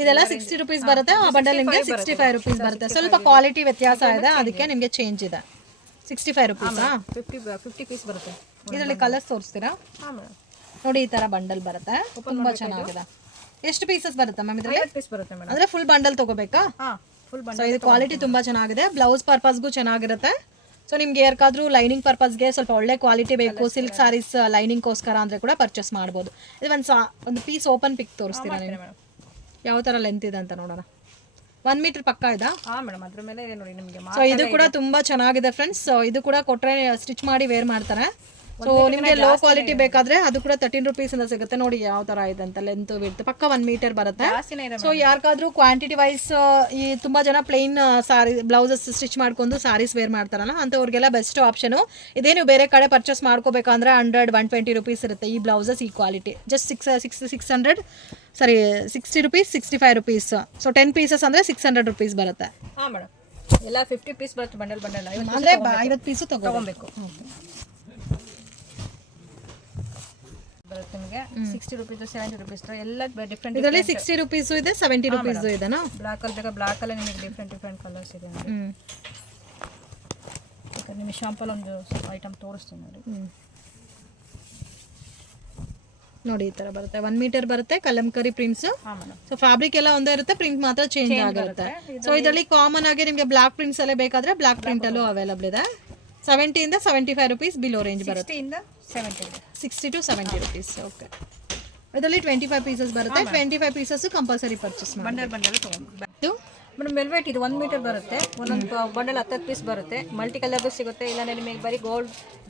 ಇದೆಲ್ಲ 60 ರುಪೀಸ್ ಬರುತ್ತೆ, ಆ ಬಂಡಲ್ ನಿಮಗೆ 65 ರುಪೀಸ್ ಬರುತ್ತೆ. ಸ್ವಲ್ಪ ಕ್ವಾಲಿಟಿ ವ್ಯತ್ಯಾಸ ಇದೆ, ಅದಕ್ಕೆ ನಿಮಗೆ ಚೇಂಜ್ ಇದೆ. 65 ರುಪೀಸಾ? 50 ಪೀಸ್ ಬರುತ್ತೆ. ಇದರಲ್ಲಿ ಕಲರ್ಸ್ ತೋರಿಸ್ತೀರಾ? ನೋಡಿ ಈ ತರ ಬಂಡಲ್ ಬರುತ್ತೆ, ತುಂಬಾ ಚೆನ್ನಾಗಿದೆ. ಎಷ್ಟು ಪೀಸಸ್ ಬರುತ್ತೆ ಮ್ಯಾಮ್ ಇದರಲ್ಲಿ? 50 ಪೀಸ್ ಬರುತ್ತೆ ಮೇಡಮ್. ಅಂದರೆ ಫುಲ್ ಬಂಡಲ್ ತೊಗೋಬೇಕಾ? ಹಾಂ, ಫುಲ್ ಸೊ ಇದು ಕ್ವಾಲಿಟಿ ತುಂಬ ಚೆನ್ನಾಗಿದೆ, ಬ್ಲೌಸ್ ಪರ್ಪಸ್ಗೂ ಚೆನ್ನಾಗಿರುತ್ತೆ. ಸೊ ನಿಮ್ಗೆ ಯಾರಿಗಾದ್ರೂ ಲೈನಿಂಗ್ ಪರ್ಪಸ್ಗೆ ಸ್ವಲ್ಪ ಒಳ್ಳೆ ಕ್ವಾಲಿಟಿ ಬೇಕು, ಸಿಲ್ಕ್ ಸ್ಯಾರೀಸ್ ಲೈನಿಂಗ್ಗೋಸ್ಕರ ಅಂದರೆ ಕೂಡ ಪರ್ಚೇಸ್ ಮಾಡ್ಬೋದು. ಇದು ಒಂದು ಪೀಸ್ ಓಪನ್ ಪಿಕ್ ತೋರಿಸ್ತೀರಾ ನೀವು? ಮೇಡಮ್ ಯಾವ ಥರ ಲೆಂತ್ ಇದೆ ಅಂತ ನೋಡೋಣ. 1 ಮೀಟರ್ ಪಕ್ಕ ಇದಾ? ಹಾಂ ಮೇಡಮ್, ಅದ್ರ ಮೇಲೆ ಇದೆ ನೋಡಿ ನಿಮಗೆ. ಸೊ ಇದು ಕೂಡ ತುಂಬ ಚೆನ್ನಾಗಿದೆ ಫ್ರೆಂಡ್ಸ್. ಸೊ ಇದು ಕೂಡ ಕೊಟ್ಟರೆ ಸ್ಟಿಚ್ ಮಾಡಿ ವೇರ್ ಮಾಡ್ತಾರೆ. ಸೊ ನಿಮಗೆ ಲೋ ಕ್ವಾಲಿಟಿ ಬೇಕಾದ್ರೆ ಅದು ಕೂಡ 13 ರುಪೀಸ್ ಇಂದ ಸಿಗುತ್ತೆ. ನೋಡಿ ಯಾವ ತರ ಇದೆ ಅಂತ, ಲೆಂತ್ ವಿಡ್ತ್ ಪಕ್ಕ 1 ಮೀಟರ್ ಬರುತ್ತೆ. ಸೊ ಯಾರಿಗಾದ್ರೂ ಕ್ವಾಂಟಿಟಿ ವೈಸ್ ಈ ತುಂಬಾ ಜನ ಪ್ಲೈನ್ ಸಾರಿ ಬ್ಲೌಸಸ್ ಸ್ಟಿಚ್ ಮಾಡ್ಕೊಂಡು ಸಾರೀಸ್ ವೇರ್ ಮಾಡ್ತಾರಲ್ಲ, ಅಂತವ್ರಿಗೆಲ್ಲ ಬೆಸ್ಟ್ ಆಪ್ಷನ್. ಇದೇನು ಬೇರೆ ಕಡೆ ಪರ್ಚೇಸ್ ಮಾಡ್ಕೋಬೇಕಂದ್ರೆ 100-120 ರುಪೀಸ್ ಇರುತ್ತೆ ಈ ಬ್ಲೌಸಸ್, ಈ ಕ್ವಾಲಿಟಿ ಜಸ್ಟ್ 600 ಸಾರಿ 60 ರುಪೀಸ್ 65 ರುಪೀಸ್. ಸೊ 10 ಪೀಸಸ್ ಅಂದ್ರೆ 600 ರುಪೀಸ್ ಬರುತ್ತೆ. ಹಾಂ ಮೇಡಮ್, ಎಲ್ಲ 50 ಪೀಸ್ ಬರುತ್ತೆ ಬಂಡಲ್ ಅಂದ್ರೆ 50 ಪೀಸು ತಗೋಬೇಕು. ಬರುತ್ತೆ ನಿಮಗೆ 60 ರುಪೀಸ್ 70 ರುಪೀಸ್ ಎಲ್ಲ ಡಿಫ್ರೆಂಟ್. ಇದರಲ್ಲಿ 60 ರುಪೀಸು ಇದೆ, 70 ರುಪೀಸು ಇದೆನಾ? ಬ್ಲಾಕ್ ಅಲ್ಲಿ ಬೇಕಾ, ಬ್ಲಾಕ್ ಅಲ್ಲಿ ನಿಮಗೆ ಡಿಫ್ರೆಂಟ್ ಕಲರ್ಸ್ ಇದೆ. ಬೇಕಾದ್ರೆ ನಿಮಗೆ ಶಾಂಪಲ್ ಒಂದು ಐಟಮ್ ತೋರಿಸ್ತೀನಿ ನೋಡಿ. ನೋಡಿ ಈ ತರ ಬರುತ್ತೆ, 1 ಮೀಟರ್ ಬರುತ್ತೆ, ಕಲಂಕರಿ ಪ್ರಿಂಟ್ಸ್. ಹಾಂ ಮೇಡಮ್. ಸೊ ಫ್ಯಾಬ್ರಿಕ್ ಎಲ್ಲ ಒಂದೇ ಇರುತ್ತೆ, ಪ್ರಿಂಟ್ ಮಾತ್ರ ಚೇಂಜ್ ಆಗಿರುತ್ತೆ. ಸೊ ಇದರಲ್ಲಿ ಕಾಮನ್ ಆಗಿ ನಿಮಗೆ ಬ್ಲಾಕ್ ಪ್ರಿಂಟ್ಸ್ ಅಲ್ಲೇ ಬೇಕಾದ್ರೆ ಬ್ಲಾಕ್ ಪ್ರಿಂಟ್ ಅಲ್ಲೂ ಅವೈಲಬಲ್ ಇದೆ. 70 ಇಂದ 75 ರುಪೀಸ್ ಬಿಲೋ ರೇಂಜ್ ಬರುತ್ತೆ. 60 to 70 ರುಪೀಸ್. ಓಕೆ, ಇದರಲ್ಲಿ 25 ಪೀಸಸ್ ಬರುತ್ತೆ. 25 ಪೀಸಸ್ ಕಂಪಲ್ಸರಿ ಪರ್ಚೇಸ್ ಮಾಡಿ. ಬಂಡಲ್ ತೊಗೊಂಡು ಮೇಡಮ್ ವೆಲ್ವೆಟ್ ಇದು 1 ಮೀಟರ್ ಬರುತ್ತೆ. ಒಂದೊಂದು ಬಂಡಲ್ 10 ಪೀಸ್ ಬರುತ್ತೆ. ಮಲ್ಟಿ ಕಲರ್ದು ಸಿಗುತ್ತೆ, ಇಲ್ಲಾಂದ್ರೆ ನಿಮಗೆ ಬರೀ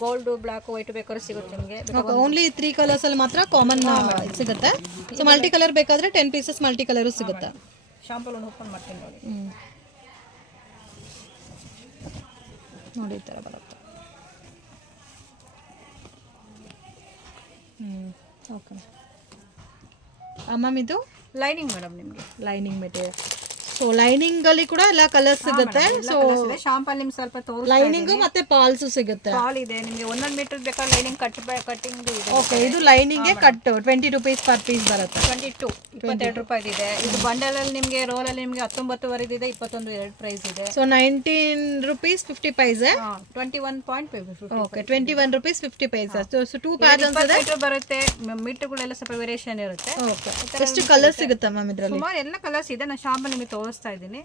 ಗೋಲ್ಡ್ ಬ್ಲಾಕ್ ವೈಟ್ ಬೇಕಾದ್ರೆ ಸಿಗುತ್ತೆ ನಿಮಗೆ. ಓನ್ಲಿ 3 ಕಲರ್ಸ್ ಅಲ್ಲಿ ಮಾತ್ರ ಕಾಮನ್ ಸಿಗುತ್ತೆ. ಸೊ ಮಲ್ಟಿ ಕಲರ್ ಬೇಕಾದ್ರೆ 10 ಪೀಸಸ್ ಮಲ್ಟಿ ಕಲರು ಸಿಗುತ್ತೆ. ಶಾಂಪಲ್ ಒಂದು ಓಪನ್ ಮಾಡ್ತೀನಿ ನೋಡಿ. ನೋಡಿ ಈ ಥರ ಬರುತ್ತೆ. ಓಕೆ ಮ್ಯಾಮ್, ಇದು ಲೈನಿಂಗ್ ಮೇಡಮ್ ನಿಮಗೆ ಲೈನಿಂಗ್ ಮೆಟೀರಿಯಲ್. ಸೊ ಲೈನಿಂಗ್ ಅಲ್ಲಿ ಕೂಡ ಎಲ್ಲ ಕಲರ್ಸ್ ಸಿಗುತ್ತೆ. ಸೊ ಶಾಂಪಲ್ ನಿಮ್ಗೆ ಸ್ವಲ್ಪ ಲೈನಿಂಗ್ ಮತ್ತೆ ಪಾಲ್ಸ್ ಸಿಗುತ್ತೆ. ಪಾಲ್ ಇದೆ ನಿಮಗೆ 1 ಮೀಟರ್ ಬೇಕಾದ್ರೆ ಲೈನಿಂಗ್ ಕಟ್ಟಿಂಗ್ ಇದೆ. ಓಕೆ, ಇದು lining cut 20 rupees per piece ಬರುತ್ತೆ. 22 ರೂಪಾಯಿ ಇದೆ. ಇದು ಬಂಡಲ್ ಅಲ್ಲಿ ನಿಮಗೆ ರೋಲ್ ಅಲ್ಲಿ ನಿಮಗೆ 19 ವರೆಗೆ ಇದೆ, 21 ಎರಡು ಪ್ರೈಸ್ ಇದೆ. ಸೊ 19 ರುಪೀಸ್ 50 ಪೈಸೆ. 21.50. ಓಕೆ, 21 ರುಪೀಸ್ 50 ಪೈಸೆ. ಸೊ 2 ಪ್ಯಾಟರ್ನ್ಸ್ ಇದೆ ಬರುತ್ತೆ. ಮೀಟರ್ಗಳೆಲ್ಲ ಸ್ವಲ್ಪ ವೇರಿಯೇಷನ್ ಇರುತ್ತೆ. ಓಕೆ, ಎಷ್ಟು ಕಲರ್ ಸಿಗುತ್ತೆ ಮ್ಯಾಮ್ ಇದರಲ್ಲಿ? ಸುಮಾರು ಎಲ್ಲ ಕಲರ್ಸ್ ಇದೆ. ನಾನು ಶಾಂಪಲ್ ನಿಮಗೆ ತೋರಿಸ್ತಾ ಇದ್ದೀನಿ.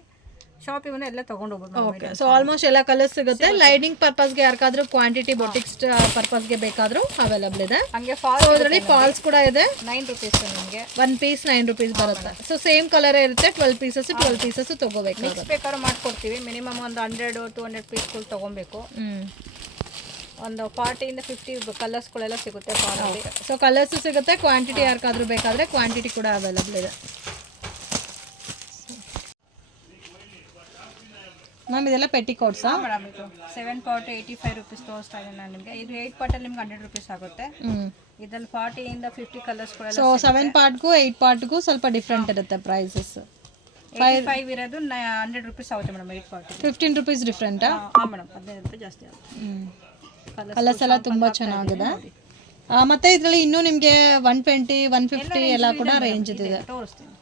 ಶಾಪಿಂಗ್ ಬಂದು ಎಲ್ಲ ತಗೊಂಡು ಹೋಗ್ಬೋದು. ಓಕೆ, ಸೊ ಆಲ್ಮೋಸ್ಟ್ ಎಲ್ಲ ಕಲರ್ಸ್ ಸಿಗುತ್ತೆ. ಲೈನಿಂಗ್ ಪರ್ಪಸ್ಗೆ ಯಾರಿಗಾದ್ರೂ ಕ್ವಾಂಟಿಟಿ ಬೊಟಿಕ್ಸ್ ಪರ್ಪಸ್ಗೆ ಬೇಕಾದ್ರೂ ಅವೈಲಬಲ್ ಇದೆ. ಹಂಗೆ ಅದರಲ್ಲಿ ಫಾಲ್ಸ್ ಕೂಡ ಇದೆ. 9 ರುಪೀಸ್ ನಿಮಗೆ 1 ಪೀಸ್ 9 ರುಪೀಸ್ ಬರುತ್ತೆ. ಸೊ ಸೇಮ್ ಕಲರ್ ಇರುತ್ತೆ. 12 ಪೀಸಸ್ ತಗೋಬೇಕು. ಬೇಕಾದ್ರೂ ಮಾಡ್ಕೊಡ್ತೀವಿ. ಮಿನಿಮಮ್ ಒಂದು 100-200 ಪೀಸ್ಗಳು ತಗೊಬೇಕು. ಒಂದು 40 ಇಂದ 50 ಕಲರ್ಸ್ಗಳೆಲ್ಲ ಸಿಗುತ್ತೆ. ಸೊ ಕಲರ್ಸ್ ಸಿಗುತ್ತೆ. ಕ್ವಾಂಟಿಟಿ ಯಾರಿಗಾದ್ರೂ ಬೇಕಾದ್ರೆ ಕ್ವಾಂಟಿಟಿ ಕೂಡ ಅವೈಲಬಲ್ ಇದೆ. ಮ್ಯಾಮ್ ಇದೆಲ್ಲ ಪೆಟ್ಟಿ ಕೋಟ್ಸಾ? ಮೇಡಮ್ ಇದು 7 ಪಾರ್ಟ್ 85 ರುಪೀಸ್ ತೋರಿಸ್ತಾ ಇದ್ದೀನಿ ನಾನು ನಿಮಗೆ. ಇದು 8 ಪಾರ್ಟಲ್ಲಿ ನಿಮ್ಗೆ 100 ರುಪೀಸ್ ಆಗುತ್ತೆ. ಇದರಲ್ಲಿ 40 ಇಂದ 50 ಕಲರ್ಸ್ಗಳೆಲ್ಲ. ಸೊ 7 ಪಾರ್ಟ್ಗೂ 8 ಪಾರ್ಟ್ಗೂ ಸ್ವಲ್ಪ ಡಿಫ್ರೆಂಟ್ ಇರುತ್ತೆ ಪ್ರೈಸಸ್. 85 ಇರೋದು 100 ರುಪೀಸ್ ಆಗುತ್ತೆ ಮೇಡಮ್. 8 part 15 rupees ಡಿಫ್ರೆಂಟಾ? ಹಾಂ ಮೇಡಮ್, 15 ರೂಪಾಯಿ ಜಾಸ್ತಿ ಆಗುತ್ತೆ. ಕಲರ್ಸ್ ಎಲ್ಲ ತುಂಬ ಚೆನ್ನಾಗಿದೆ. ಮತ್ತೆ ಇದರಲ್ಲಿ ಇನ್ನೂ ನಿಮಗೆ 120 150 ಎಲ್ಲ ಕೂಡ ರೇಂಜ್ ಇದೆ. ತೋರಿಸ್ತೀನಿ.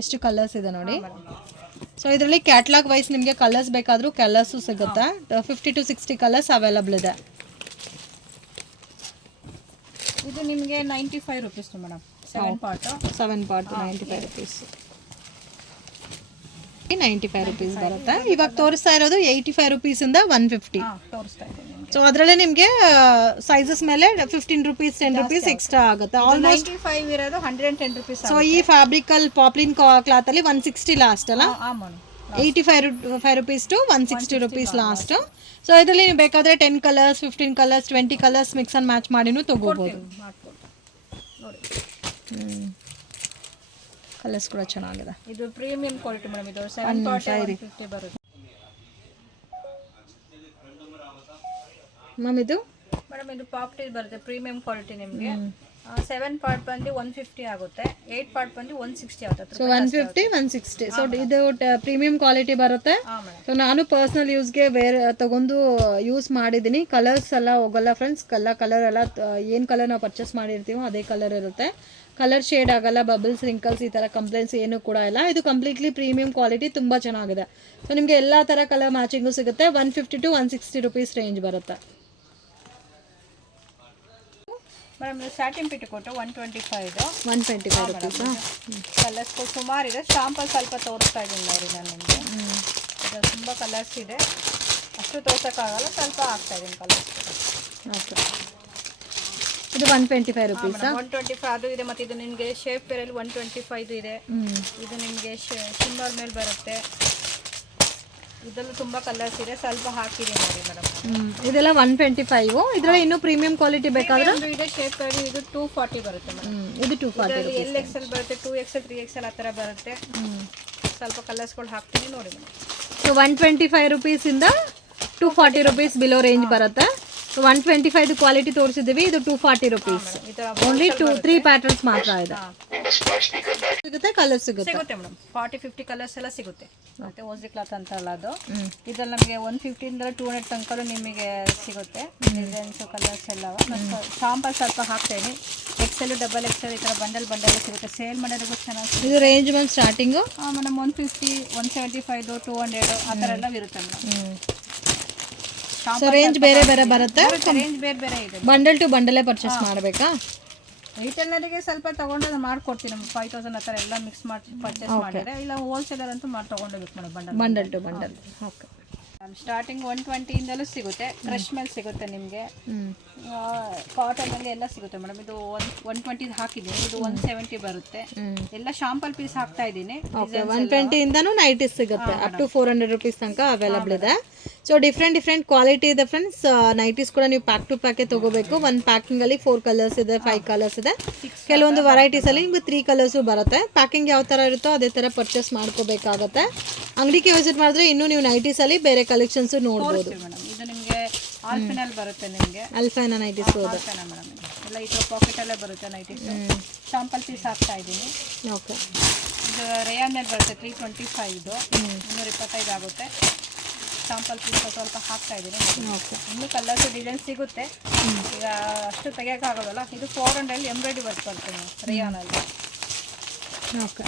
ಎಷ್ಟು ಕಲರ್ಸ್ ಇದೆ ನೋಡಿ. ಸೊ ಇದರಲ್ಲಿ ಕ್ಯಾಟ್ಲಾಗ್ ವೈಸ್ ನಿಮಗೆ ಕಲರ್ಸ್ ಬೇಕಾದರೂ ಕಲರ್ಸು ಸಿಗುತ್ತೆ. 50 to 60 ಕಲರ್ಸ್ ಅವೈಲಬಲ್ ಇದೆ. ಇದು ನಿಮಗೆ 95 rupees madam. 7 part 95 rupees. 95 rupees ಬರುತ್ತೆ. ಇವಾಗ ತೋರಿಸ್ತಾ ಇರೋದು 85 ರುಪೀಸಿಂದ 150 ತೋರಿಸ್ತಾ ಇದ್ದೀನಿ. ಸೊ ಅದರಲ್ಲೇ ನಿಮಗೆ ಸೈಜಸ್ ಮೇಲೆ 15 ರುಪೀಸ್ 10 ರುಪೀಸ್ ಎಕ್ಸ್ಟ್ರಾ ಆಗುತ್ತೆ. ಆಲ್ಮೋಸ್ಟ್ 95 ಇರೋದು 110 ರುಪೀಸ್. ಸೊ ಈ ಫ್ಯಾಬ್ರಿಕ್ ಅಲ್ಲಿ ಪಾಪ್ಲಿನ್ ಕ್ಲಾತ್ ಅಲ್ಲಿ 160 ಲಾಸ್ಟ್ ಅಲ್ಲ, 85 rupees to 160 rupees last. So ಇದರಲ್ಲಿ ನೀವು ಬೇಕಾದ್ರೆ 10 colours 15 colours 20 colours mix and match ಮಾಡಿನೂ ತಗೋಬಹುದು. ಕಲರ್ಸ್ ಕೂಡ ಚೆನ್ನಾಗಿದೆ. ಇದು ಪ್ರೀಮಿಯಂ ಕ್ವಾಲಿಟಿ ಮೇಡಮ್. ಇದು 7 ಪಾರ್ಟ್ 150 ಬರುತ್ತೆ ಮ್ಯಾಮ್. ಇದು ಮೇಡಮ್ ಇದು ಪಾಪ್ಟಿ ಬರುತ್ತೆ, ಪ್ರೀಮಿಯಂ ಕ್ವಾಲಿಟಿ ನಿಮಗೆ. 7 ಪಾರ್ಟ್ ಬಂದು 150 ಆಗುತ್ತೆ. 8 ಪಾರ್ಟ್ ಬಂದು 160 ಆಗುತ್ತೆ. ಸೊ 150 160. ಸೊ ಇದು ಪ್ರೀಮಿಯಂ ಕ್ವಾಲಿಟಿ ಬರುತ್ತೆ. ಸೊ ನಾನು ಪರ್ಸನಲ್ ಯೂಸ್ಗೆ ತಗೊಂಡು ಯೂಸ್ ಮಾಡಿದ್ದೀನಿ. ಕಲರ್ಸ್ ಎಲ್ಲ ಹೋಗಲ್ಲ ಫ್ರೆಂಡ್ಸ್. ಕಲರ್ ಎಲ್ಲ ಏನು ಕಲರ್ ನಾವು ಪರ್ಚೇಸ್ ಮಾಡಿರ್ತೀವೋ ಅದೇ ಕಲರ್ ಇರುತ್ತೆ. ಕಲರ್ ಶೇಡ್ ಆಗಲ್ಲ, ಬಬಲ್ಸ್ ರಿಂಕಲ್ಸ್ ಈ ಥರ ಕಂಪ್ಲೇಂಟ್ಸ್ ಏನೂ ಕೂಡ ಇಲ್ಲ. ಇದು ಕಂಪ್ಲೀಟ್ಲಿ ಪ್ರೀಮಿಯಂ ಕ್ವಾಲಿಟಿ, ತುಂಬ ಚೆನ್ನಾಗಿದೆ. ಸೊ ನಿಮಗೆ ಎಲ್ಲ ಥರ ಕಲರ್ ಮ್ಯಾಚಿಂಗು ಸಿಗುತ್ತೆ. 150 to 160 ರುಪೀಸ್ ರೇಂಜ್ ಬರುತ್ತೆ. ಮೇಡಮ್ ಇದು ಸ್ಯಾಟಿನ್ ಪೆಟಿಕೋಟು 125 125 ರುಪೀಸಾ? ಕಲರ್ಸ್ ಸುಮಾರು ಇದೆ. ಶಾಂಪಲ್ ಸ್ವಲ್ಪ ತೋರಿಸ್ತಾ ಇದ್ದೀನಿ ನೋಡಿ ನಾನು ನಿಮಗೆ. ಇದು ತುಂಬ ಕಲರ್ಸ್ ಇದೆ, ಅಷ್ಟು ತೋರ್ಸೋಕ್ಕಾಗಲ್ಲ, ಸ್ವಲ್ಪ ಆಗ್ತಾ ಇದ್ದೀನಿ ಕಲರ್ಸ್. ಓಕೆ, ಇದು 125 ರುಪೀಸಾ? 125 ಅದು ಇದೆ. ಮತ್ತು ಇದು ನಿಮಗೆ ಶೇಪ್ ಪೇರಲ್ಲಿ 125 ಇದೆ. ಇದು ನಿಮಗೆ ಶಿಮ್ಮರ್ ಮೇಲೆ ಬರುತ್ತೆ. ಇದರಲ್ಲೂ ತುಂಬ ಕಲರ್ಸ್ ಇದೆ, ಸ್ವಲ್ಪ ಹಾಕಿದೆ ನೋಡಿ ಮೇಡಮ್. ಇದೆಲ್ಲ 125. ಇದರಲ್ಲಿ ಇನ್ನೂ ಪ್ರೀಮಿಯಂ ಕ್ವಾಲಿಟಿ ಬೇಕಾದ್ರೆ ಇದೆ ಶೇಪ್ ಪೇರಲ್ಲಿ. ಇದು 240 ಬರುತ್ತೆ ಮೇಡಮ್. ಇದು 240. LXL ಬರುತ್ತೆ, 2XL 3XL ಆ ಥರ ಬರುತ್ತೆ. ಸ್ವಲ್ಪ ಕಲರ್ಸ್ಗಳು ಹಾಕ್ತೀನಿ ನೋಡಿ madam. So 125 ರುಪೀಸಿಂದ 240 rupees below range ಬರುತ್ತೆ. ಸೊ 125 ಕ್ವಾಲಿಟಿ ತೋರಿಸಿದ್ದೀವಿ, ಇದು 240 ರುಪೀಸ್. ಓನ್ಲಿ 2-3 ಪ್ಯಾಟರ್ನ್ಸ್ ಮಾತ್ರ ಇದೆ. ಸಿಗುತ್ತೆ, ಕಲರ್ ಸಿಗುತ್ತೆ ಮೇಡಮ್. 40-50 ಕಲರ್ಸ್ ಎಲ್ಲ ಸಿಗುತ್ತೆ. ಮತ್ತೆ ಓಸಿ ಕ್ಲಾತ್ ಅಂತಲ್ಲ ಅದು. ಇದ್ರಲ್ಲಿ ನಮಗೆ 150 ಇಂದ 200 ತನಕ ನಿಮಗೆ ಸಿಗುತ್ತೆ. ಡಿಸೈನ್ಸ್ ಕಲರ್ಸ್ ಎಲ್ಲ ಶಾಂಪಲ್ ಸ್ವಲ್ಪ ಹಾಕ್ತೇನೆ. XL, XXL ಈ ಥರ ಬಂಡಲ್ ಸಿಗುತ್ತೆ. ಸೇಲ್ ಮಾಡೋದಕ್ಕೂ ಚೆನ್ನಾಗಿ. ಇದು ರೇಂಜ್ ಬಂದು ಸ್ಟಾರ್ಟಿಂಗು ಮೇಡಮ್ 150, 175, 200 ಆ ಥರ ಎಲ್ಲ ಇರುತ್ತೆ ಮೇಡಮ್. ಸೊ ರೇಂಜ್ ಬೇರೆ ಬೇರೆ ಬರುತ್ತೆ. ರೇಂಜ್ ಬೇರೆ ಬೇರೆ ಇದೆ. ಬಂಡಲ್ ಟು ಬಂಡಲೇ ಪರ್ಚೇಸ್ ಮಾಡಬೇಕಾ? ರಿಟೇಲರಿಗೆ ಸ್ವಲ್ಪ ತಗೊಂಡು ಮಾಡ್ಕೊಡ್ತೀವಿ. ನಮ್ಗೆ 5000 ಆ ಥರ ಎಲ್ಲ ಮಿಕ್ಸ್ ಮಾಡಿ ಪರ್ಚೇಸ್ ಮಾಡಿದ್ರೆ, ಇಲ್ಲ ಹೋಲ್ಸೇಲರ್ ಅಂತೂ ಮಾಡಿ ತೊಗೊಂಡೋಗ್ಬೇಕು madam. Bundle to bundle. Okay, starting 120 ಇಂದಲೂ ಸಿಗುತ್ತೆ. ಕ್ರಶ್ ಮೇಲೆ ಸಿಗುತ್ತೆ ನಿಮಗೆ. ಕಾಟನ್ ಅಲ್ಲಿ ಎಲ್ಲ ಸಿಗುತ್ತೆ ಮೇಡಮ್. ಇದು 120 ಹಾಕಿದ್ದೀನಿ, ಇದು 170 ಬರುತ್ತೆ. ಎಲ್ಲ ಶಾಂಪಲ್ ಪೀಸ್ ಹಾಕ್ತಾ ಇದ್ದೀನಿ. 120 ಇಂದನೂ ನೈಟೀಸ್ ಸಿಗುತ್ತೆ, ಅಪ್ ಟು 400 ರುಪೀಸ್ ತನಕ ಅವೈಲಬಲ್ ಇದೆ. ಸೊ ಡಿಫ್ರೆಂಟ್ ಕ್ವಾಲಿಟಿ ಇದೆ ಫ್ರೆಂಡ್ಸ್. ನೈಟೀಸ್ ಕೂಡ ನೀವು ಪ್ಯಾಕ್ ಟು ಪ್ಯಾಕೆ ತಗೋಬೇಕು. ಒಂದು ಪ್ಯಾಕಿಂಗ್ ಅಲ್ಲಿ 4 ಕಲರ್ಸ್ ಇದೆ, 5 ಕಲರ್ಸ್ ಇದೆ. ಕೆಲವೊಂದು ವೆರೈಟೀಸ್ ಅಲ್ಲಿ ನಿಮ್ಗೆ 3 ಕಲರ್ಸು ಬರುತ್ತೆ. ಪ್ಯಾಕಿಂಗ್ ಯಾವ ತರ ಇರುತ್ತೋ ಅದೇ ತರ ಪರ್ಚೇಸ್ ಮಾಡ್ಕೋಬೇಕಾಗತ್ತೆ. ಅಂಗಡಿಗೆ ವಿಸಿಟ್ ಮಾಡಿದ್ರೆ ಇನ್ನೂ ನೀವು ನೈಟೀಸ್ ಅಲ್ಲಿ ಬೇರೆ ಕಲೆಕ್ಷನ್ಸ್ ನೋಡ್ಬೋದು. ಇದು ನಿಮಗೆ ಆಲ್ಫಿನಲ್ಲಿ ಬರುತ್ತೆ. ನಿಮಗೆ ಅಲ್ಫೈನ ನೈಟೀಸ್ ಮೇಡಮ್ ಎಲ್ಲ ಈ ಥರ ಪಾಕೆಟ್ ಅಲ್ಲೇ ಬರುತ್ತೆ ನೈಟೀಸ್. ಶಾಂಪಲ್ ಪೀಸ್ ಹಾಕ್ತಾ ಇದ್ದೀನಿ. ಓಕೆ, ಇದು ರೇಯಾನ್ ಮೇಲೆ ಬರುತ್ತೆ. 325 ಇದು 225 ಆಗುತ್ತೆ. ಶಾಂಪಲ್ ಪೀಸ್ ಸ್ವಲ್ಪ ಹಾಕ್ತಾ ಇದ್ದೀನಿ. ಓಕೆ, ಇನ್ನೂ ಕಲರ್ಸ್ ಡಿಸೈನ್ ಸಿಗುತ್ತೆ. ಈಗ ಅಷ್ಟು ತೆಗಿಯೋಕ್ಕಾಗೋದಲ್ಲ. ಇದು 400 ಎಂಬ್ರಾಯ್ಡ್ರಿ ವರ್ಕ್ ಬರ್ತದೆ ರೇಯಾನಲ್ಲಿ. ಓಕೆ.